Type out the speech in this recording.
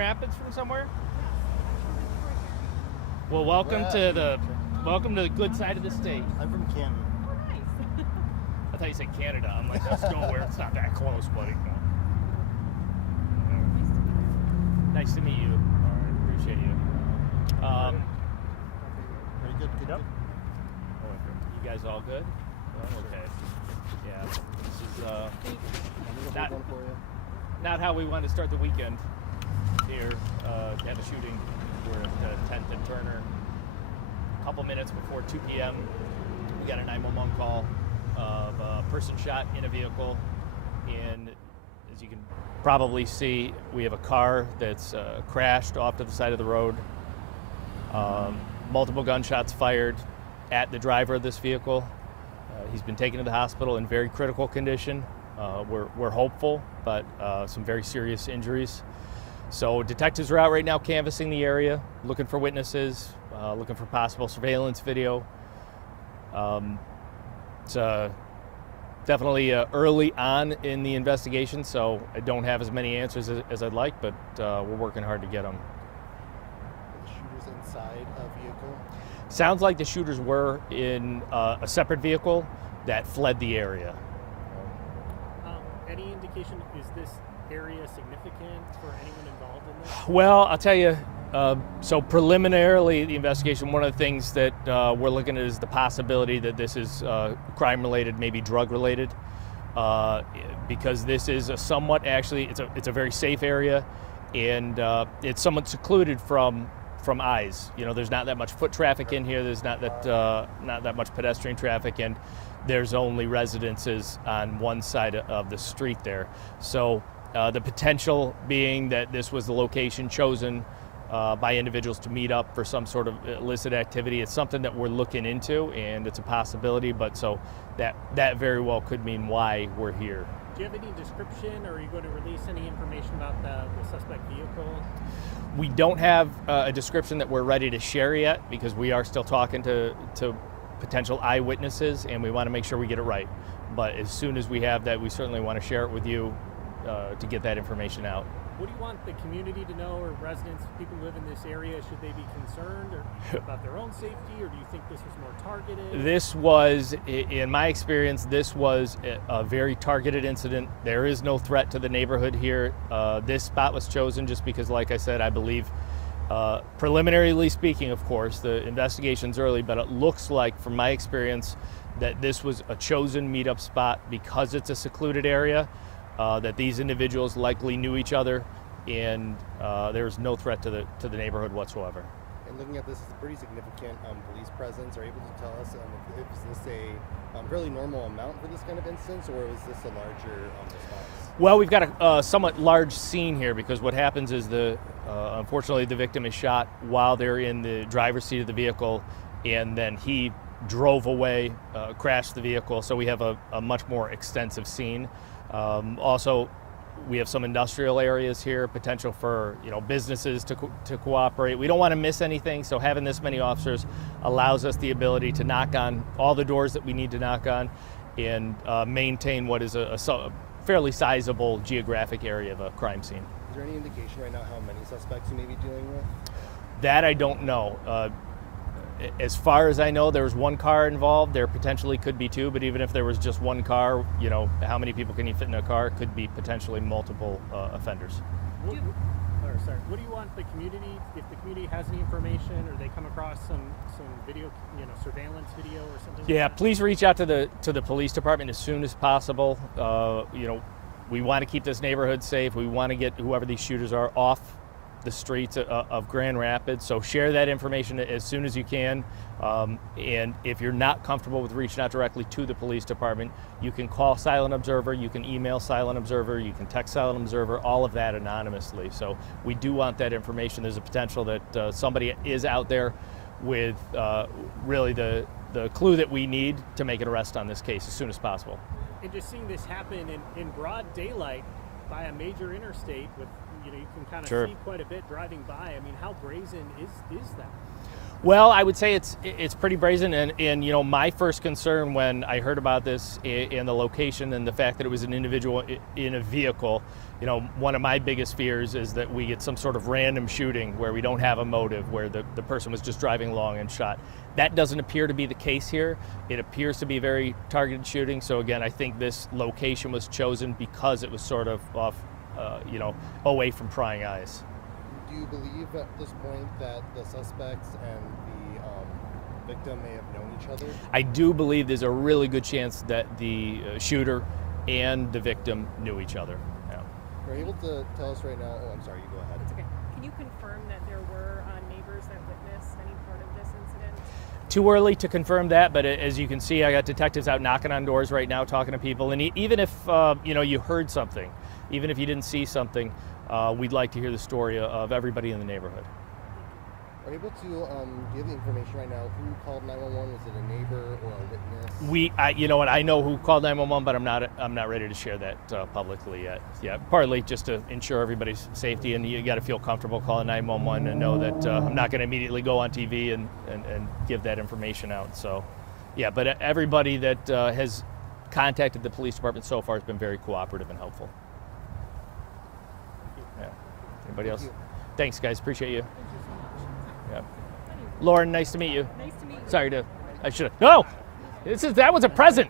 Rapids from somewhere? Well, welcome to the good side of the state. I'm from Canton. Oh, nice. I thought you said Canada. I'm like, let's go where it's not that close, buddy. No. Nice to meet you. All right, appreciate you. Very good. Good. Yep. You guys all good? Oh, okay. Yeah. This is not how we want to start the weekend here at a shooting. We're at 10th and Turner. A couple minutes before 2 p.m. we got a 911 call of a person shot in a vehicle. And as you can probably see, we have a car that's crashed off to the side of the road. Multiple gunshots fired at the driver of this vehicle. He's been taken to the hospital in very critical condition. We're hopeful, but some very serious injuries. So detectives are out right now canvassing the area, looking for witnesses, looking for possible surveillance video. It's definitely early on in the investigation, so I don't have as many answers as I'd like, but we're working hard to get them. The shooters inside a vehicle. Sounds like the shooters were in a separate vehicle that fled the area. Any indication, is this area significant for anyone involved in this? Well, I'll tell you, so preliminarily, the investigation, one of the things that we're looking at is the possibility that this is crime-related, maybe drug-related, because this is a somewhat, actually, it's a very safe area, and it's somewhat secluded from eyes. You know, there's not that much foot traffic in here. There's not that much pedestrian traffic, and there's only residences on one side of the street there. So the potential being that this was the location chosen by individuals to meet up for some sort of illicit activity. It's something that we're looking into, and it's a possibility, but so that very well could mean why we're here. Do you have any description, or are you going to release any information about the suspect vehicle? We don't have a description that we're ready to share yet, because we are still talking to potential eyewitnesses, and we want to make sure we get it right. But as soon as we have that, we certainly want to share it with you to get that information out. What do you want the community to know, or residents, people who live in this area? Should they be concerned or about their own safety, or do you think this was more targeted? This was, in my experience, this was a very targeted incident. There is no threat to the neighborhood here. This spot was chosen just because, like I said, I believe, preliminarily speaking, of course, the investigation's early, but it looks like, from my experience, that this was a chosen meetup spot because it's a secluded area. That these individuals likely knew each other, and there's no threat to the neighborhood whatsoever. And looking at this, it's a pretty significant police presence. Are you able to tell us if is this a fairly normal amount for this kind of instance, or was this a larger response? Well, we've got a somewhat large scene here, because what happens is unfortunately the victim is shot while they're in the driver's seat of the vehicle, and then he drove away, crashed the vehicle. So we have a much more extensive scene. Also, we have some industrial areas here, potential for businesses to cooperate. We don't want to miss anything, so having this many officers allows us the ability to knock on all the doors that we need to knock on, and maintain what is a fairly sizable geographic area of a crime scene. Is there any indication right now how many suspects you may be dealing with? That I don't know. As far as I know, there was one car involved. There potentially could be two, but even if there was just one car, how many people can you fit in a car? Could be potentially multiple offenders. What do you want the community, if the community has any information, or they come across some video, surveillance video or something? Yeah, like that? please reach out to the police department as soon as possible. We want to keep this neighborhood safe. We want to get whoever these shooters are off the streets of Grand Rapids, so share that information as soon as you can. And if you're not comfortable with reaching out directly to the police department, you can call Silent Observer, you can email Silent Observer, you can text Silent Observer, all of that anonymously. So we do want that information. There's a potential that somebody is out there with really the clue that we need to make an arrest on this case as soon as possible. And just seeing this happen in broad daylight by a major interstate with, you can kind of Sure. see quite a bit driving by. I mean, how brazen is that? Well, I would say it's pretty brazen, and my first concern when I heard about this and the location and the fact that it was an individual in a vehicle You know, one of my biggest fears is that we get some sort of random shooting where we don't have a motive, where the person was just driving along and shot. That doesn't appear to be the case here. It appears to be a very targeted shooting. So again, I think this location was chosen because it was sort of off, away from prying eyes. Do you believe at this point that the suspects and the victim may have known each other? I do believe there's a really good chance that the shooter and the victim knew each other. Yeah. Are you able to tell us right now? Oh, I'm sorry. You go ahead. It's okay. Can you confirm that there were neighbors that witnessed any part of this incident? Too early to confirm that, but as you can see, I got detectives out knocking on doors right now, talking to people. And even if you heard something, even if you didn't see something, we'd like to hear the story of everybody in the neighborhood. Are you able to give the information right now? Who called 911? Was it a neighbor or a witness? I know who called 911, but I'm not ready to share that publicly yet. Yeah, partly just to ensure everybody's safety, and you got to feel comfortable calling 911 and know that I'm not going to immediately go on TV and give that information out. So, yeah, but everybody that has contacted the police department so far has been very cooperative and helpful. Yeah. Anybody else? Thanks, guys. Appreciate you. Yeah. Lauren, nice to meet you. Nice to meet you. Sorry I should have. No! That was a present.